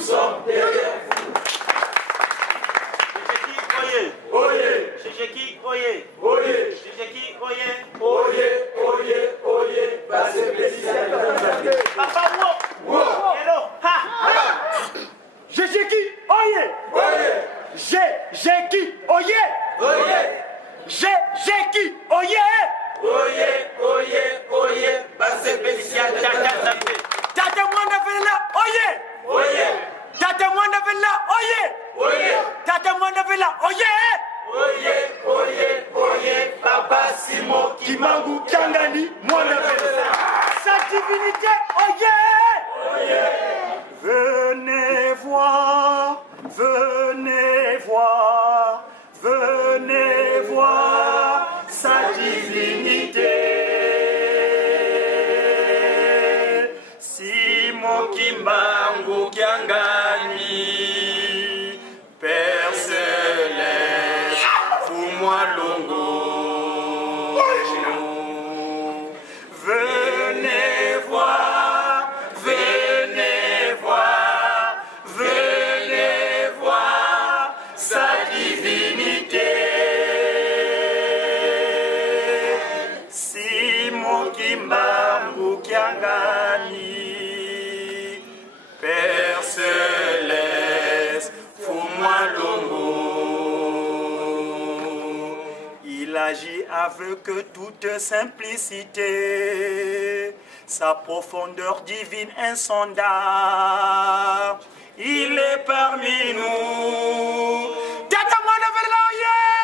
nous sommes derrière vous. Checheki, oyez. Oyez. Checheki, oyez. Oyez, oyez, oyez. Passez président. Papa, wo. Hello. Ha. Checheki, oyez. Oyez. Checheki, oyez. Oyez. Checheki, oyez. Oyez, oyez, oyez. Passez président. Tata Mwanda Villa, oyez. Oyez. Tata Mwanda Villa, oyez. Oyez. Tata Mwanda Villa, oyez. Oyez, oyez, oyez. Papa Simon Kimangu Kiangani, Mwanda Villa. Sa divinité, oyez. Oyez. Venez voir, venez voir, venez voir sa divinité. Simon Kimbangu Kiangani, Père Céleste, fous-moi longo. Venez voir, venez voir, venez voir sa divinité. Simon Kimbangu Kiangani, Père Céleste, fous-moi l'ombre. Il agit avec toute simplicité, sa profondeur divine insondable. Il est parmi nous. Tata Mwanda Villa, oyez!